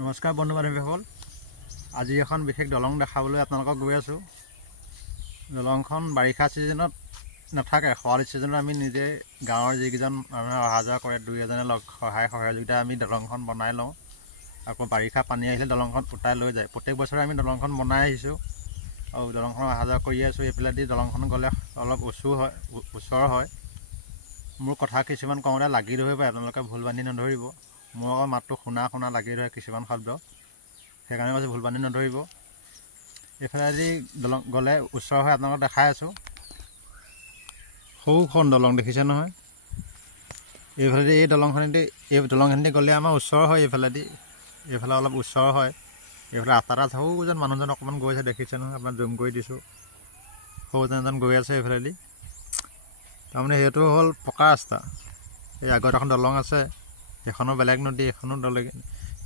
নমস্কাৰ বন্ধু বান্ধৱীসকল, আজি এখন বিশেষ দলং দেখাবলৈ আপোনালোকক গৈ আছোঁ। দলংখন বাৰিষা ছিজনত নাথাকে, খৰালি ছিজনত আমি নিজে গাঁৱৰ যিকেইজন মানুহে অহা যোৱা কৰে দুই এজনে লগ সহযোগিতা আমি দলংখন বনাই লওঁ। আকৌ বাৰিষা পানী আহিলে দলংখন উটাই লৈ যায়। প্ৰত্যেক বছৰে আমি দলংখন বনাই আহিছোঁ আৰু দলংখন অহা যোৱা কৰি আছোঁ। এইফালেদি দলংখন গ'লে অলপ ওচৰ হয়। মোৰ কথা কিছুমান কওঁতে লাগি ধৰিব, আপোনালোকে ভুল বান্ধি নধৰিব। মোৰ আকৌ মাতটো শুনা লাগি ধৰে কিছুমান শব্দ, সেইকাৰণে কৈছোঁ ভুল বান্ধি নধৰিব। এইফালেদি দলং গ'লে ওচৰ হৈ আপোনালোকক দেখাই আছোঁ। সৰুখন দলং দেখিছে নহয়। এইফালেদি এই দলংখনেদি গ'লে আমাৰ ওচৰ হয়। এইফালে অলপ ওচৰ হয়। এইফালে ৰাস্তা এটা সৰুজন মানুহজন অকণমান গৈছে দেখিছে নহয়, আপোনাক জুম কৰি দিছোঁ। সৰুজন এজন গৈ আছে এইফালেদি। তাৰমানে সেইটো হ'ল পকা ৰাস্তা। এই আগত এখন দলং আছে, সেইখনো বেলেগ নদী, এইখনো দলং।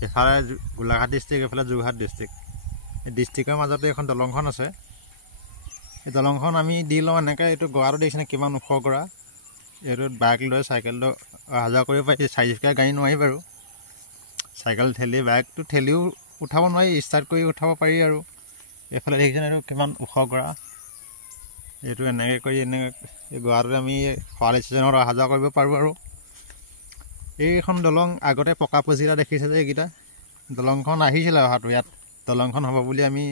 এইফালে গোলাঘাট ডিষ্ট্ৰিক্ট, এইফালে যোৰহাট ডিষ্ট্ৰিক্ট। এই ডিষ্ট্ৰিক্টৰ মাজতে এখন দলংখন আছে। এই দলংখন আমি দি লওঁ এনেকৈ। এইটো গৰাটো দেখিছেনে কিমান ওখ গৰা। এইটোত বাইক লৈ চাইকেল লৈ অহা যোৱা কৰিব পাৰি। চাৰিচকীয়া গাড়ী নোৱাৰি বাৰু, চাইকেল ঠেলি বাইকটো ঠেলিও উঠাব নোৱাৰি, ষ্টাৰ্ট কৰি উঠাব পাৰি আৰু। এইফালে দেখিছেনে এইটো কিমান ওখ গৰা। এইটো এনেকৈ কৰি এই গৰাটোত আমি খৰালি ছিজনত অহা যোৱা কৰিব পাৰোঁ আৰু। এইখন দলং আগতে পকা পজিটা দেখিছে যে এইকেইটা দলংখন আহিছিলে অহাটো ইয়াত দলংখন হ'ব বুলি আমি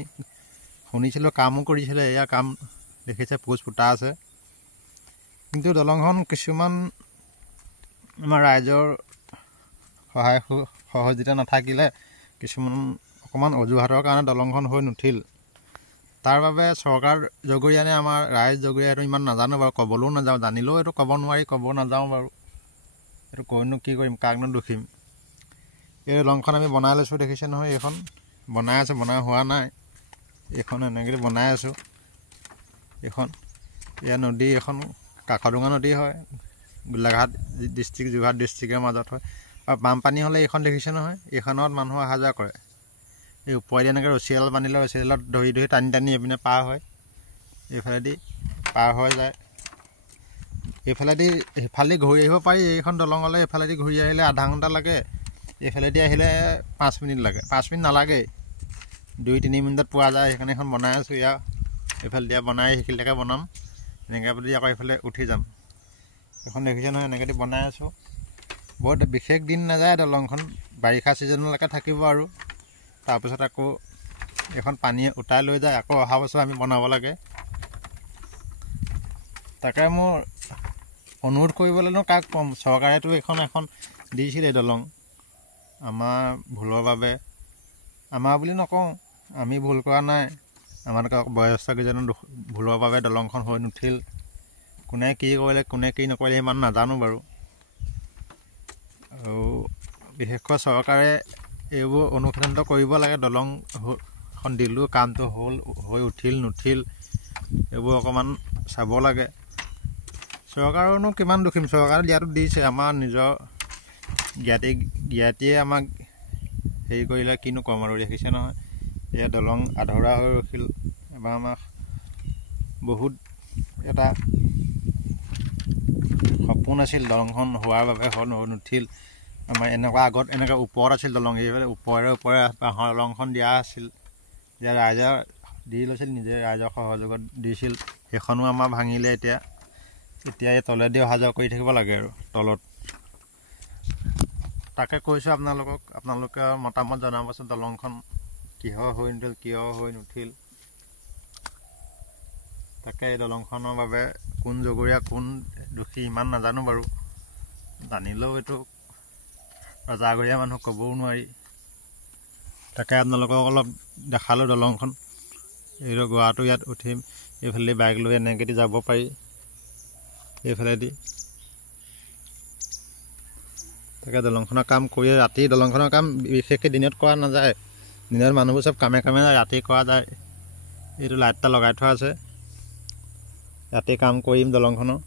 শুনিছিলোঁ, কামো কৰিছিলে। এয়া কাম দেখিছে, পোজ ফুটা আছে। কিন্তু দলংখন কিছুমান আমাৰ ৰাইজৰ সহযোগিতা নাথাকিলে, কিছুমান অকণমান অজুহাতৰ কাৰণে দলংখন হৈ নুঠিল। তাৰ বাবে চৰকাৰ জগৰীয়া নে আমাৰ ৰাইজ জগৰীয়া এইটো ইমান নাজানো বাৰু, ক'বলৈও নাযাওঁ। জানিলেও এইটো ক'ব নোৱাৰি, ক'ব নাযাওঁ বাৰু। এইটো কৈনো কি কৰিম, কাকনো দুখিম। এই দলংখন আমি বনাই লৈছোঁ দেখিছে নহয়। এইখন বনাই আছোঁ, বনাই হোৱা নাই। এইখন এনেকৈ বনাই আছোঁ। এইখন এয়া নদী, এখন কাকডোঙা নদী হয়। গোলাঘাট ডিষ্ট্ৰিক্ট যোৰহাট ডিষ্ট্ৰিক্টৰ মাজত হয়। আৰু বানপানী হ'লে এইখন দেখিছে নহয়, এইখনত মানুহ অহা যোৱা কৰে। এই ওপৰেদি এনেকৈ ৰছী এডাল বান্ধিলে ৰছীডালত ধৰি টানি এইপিনে পাৰ হয়। এইফালেদি পাৰ হৈ যায়। এইফালেদি সেইফালেদি ঘূৰি আহিব পাৰি। এইখন দলঙলৈ এইফালেদি ঘূৰি আহিলে আধা ঘণ্টা লাগে, এইফালেদি আহিলে 5 মিনিট লাগে। 5 মিনিট নালাগেই, 2-3 মিনিটত পোৱা যায়। সেইকাৰণে এখন বনাই আছোঁ। এইফালে দিয়া বনাই সেইখিনিলৈকে বনাম, এনেকৈ বুলি আকৌ এইফালে উঠি যাম। এখন দেখিছে নহয়, এনেকৈ বনাই আছোঁ। বৰ বিশেষ দিন নাযায় দলংখন, বাৰিষা ছিজনলৈকে থাকিব আৰু। তাৰপিছত আকৌ এইখন পানীয়ে উটাই লৈ যায়। আকৌ অহা বছৰ আমি বনাব লাগে। তাকে মোৰ অনুৰোধ কৰিবলৈনো কাক ক'ম। চৰকাৰেতো এখন দিছিলে দলং, আমাৰ ভুলৰ বাবে। আমাৰ বুলি নকওঁ, আমি ভুল কৰা নাই। আমাতকৈ বয়স্ক কেইজনৰ ভুলৰ বাবে দলংখন হৈ নুঠিল। কোনে কি কৰিলে, কোনে কি নকৰিলে ইমান নাজানো বাৰু। আৰু বিশেষকৈ চৰকাৰে এইবোৰ অনুসন্ধান কৰিব লাগে। দলংখন দিলোঁ, কামটো হৈ উঠিল নুঠিল, এইবোৰ অকণমান চাব লাগে। চৰকাৰৰনো কিমান দুখিম, চৰকাৰে দিয়াটো দিছে। আমাৰ নিজৰ জ্ঞাতিয়ে আমাক হেৰি কৰিলে কিনো ক'ম আৰু। দেখিছে নহয়, এয়া দলং আধৰুৱা হৈ ৰখিল। এবাৰ আমাক বহুত এটা সপোন আছিল দলংখন হোৱাৰ বাবে, হৈ নুঠিল। আমাৰ আগত এনেকৈ ওপৰত আছিল দলং, এইফালে ওপৰে বাঁহৰ দলংখন দিয়া আছিল। এতিয়া ৰাইজে দি লৈছিল, নিজে ৰাইজৰ সহযোগত দিছিল। সেইখনো আমাৰ ভাঙিলে। এতিয়া এই তলেদি অহা যোৱা কৰি থাকিব লাগে আৰু তলত। তাকে কৈছোঁ আপোনালোকক, আপোনালোকে মতামত জনাবচোন। দলংখন কিহৰ হৈ নুঠিল, কিয় হৈ নুঠিল। তাকে এই দলংখনৰ বাবে কোন জগৰীয়া, কোন দোষী ইমান নাজানো বাৰু। জানিলেও এইটো ৰজাঘৰীয়া মানুহ, ক'বও নোৱাৰি। তাকে আপোনালোকক অলপ দেখালোঁ দলংখন। এইটো গৰাটো ইয়াত উঠিম, এইফালেদি বাইক লৈ এনেকৈদি যাব পাৰি। এইফালেদি তাকে দলংখনৰ কাম কৰি, ৰাতি দলংখনৰ কাম বিশেষকৈ দিনত কৰা নাযায়। দিনত মানুহবোৰ চব কামে যায়, ৰাতি কৰা যায়। এইটো লাইট এটা লগাই থোৱা আছে, ৰাতি কাম কৰিম দলংখনৰ।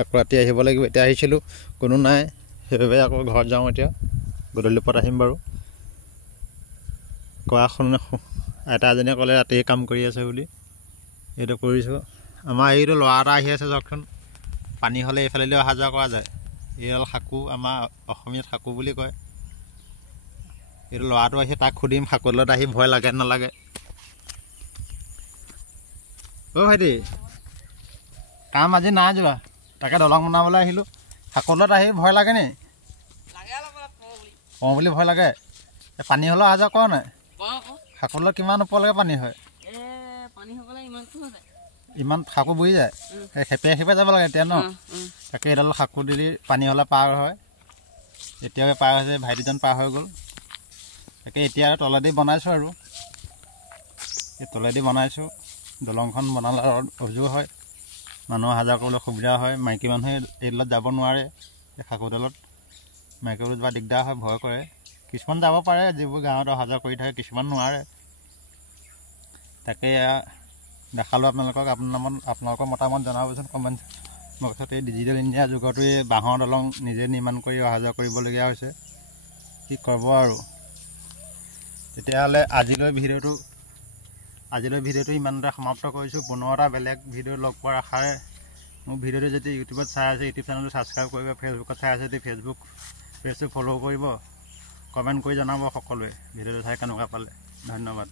আকৌ ৰাতি আহিব লাগিব। এতিয়া আহিছিলোঁ, কোনো নাই, সেইবাবে আকৌ ঘৰত যাওঁ। এতিয়া গধূলি পৰত আহিম বাৰু। আইতা এজনীয়ে ক'লে ৰাতি কাম কৰি আছে বুলি, এইটো কৰিছোঁ। আমাৰ এইটো ল'ৰা এটা আহি আছে চাওকচোন। পানী হ'লে এইফালেদি অহা যোৱা কৰা যায়। এইডাল সাঁকো, আমাৰ অসমীয়াত সাঁকো বুলি কয়। এইটো ল'ৰাটো আহি তাক সুধিম শাকলত আহি ভয় লাগে নালাগে। অ' ভাইটি কাম আজি নাই যোৱা, তাকে দলং বনাবলৈ আহিলোঁ। শাকলত আহি ভয় লাগে নি? কওঁ বুলি ভয় লাগে। পানী হ'লেও অহা যোৱা কৰ নাই? শাকলত কিমান ওপৰলৈকে পানী হয়? ইমান শাকো বহি যায়, খেপিয়াই খেপিয়াই যাব লাগে এতিয়া ন? তাকে এডাল শাকো দিলি পানী হ'লে পাৰ হয়। এতিয়াও পাৰ হৈছে, ভাইটিজন পাৰ হৈ গ'ল। তাকে এতিয়া আৰু তলেদি বনাইছোঁ আৰু এই তলেদি বনাইছোঁ। দলংখন বনালে উজু হয়, মানুহ অহা যোৱা কৰিবলৈ সুবিধা হয়। মাইকী মানুহে এইডালত যাব নোৱাৰে, এই শাকোডালত মাইকী মানুহ যোৱা দিগদাৰ হয়, ভয় কৰে। কিছুমান যাব পাৰে, যিবোৰ গাঁৱত অহা যোৱা কৰি থাকে, কিছুমান নোৱাৰে। তাকে দেখালোঁ আপোনালোকক। আপোনালোকৰ মতামত জনাবচোন কমেণ্ট বক্সত। এই ডিজিটেল ইণ্ডিয়া যুগতো এই বাঁহৰ দলং নিজে নিৰ্মাণ কৰি অহা যোৱা কৰিবলগীয়া হৈছে, কি ক'ব আৰু। তেতিয়াহ'লে আজিলৈ ভিডিঅ'টো ইমানতে সমাপ্ত কৰিছোঁ। পুনৰ এটা বেলেগ ভিডিঅ' লগ পোৱাৰ আশাৰে মোৰ ভিডিঅ'টো যদি ইউটিউবত চাই আছে, ইউটিউব চেনেলটো ছাবস্ক্ৰাইব কৰিব। ফেচবুকত চাই আছে যদি ফেচবুক পেজটো ফ'ল' কৰিব। কমেণ্ট কৰি জনাব সকলোৱে ভিডিঅ'টো চাই কেনেকুৱা পালে। ধন্যবাদ।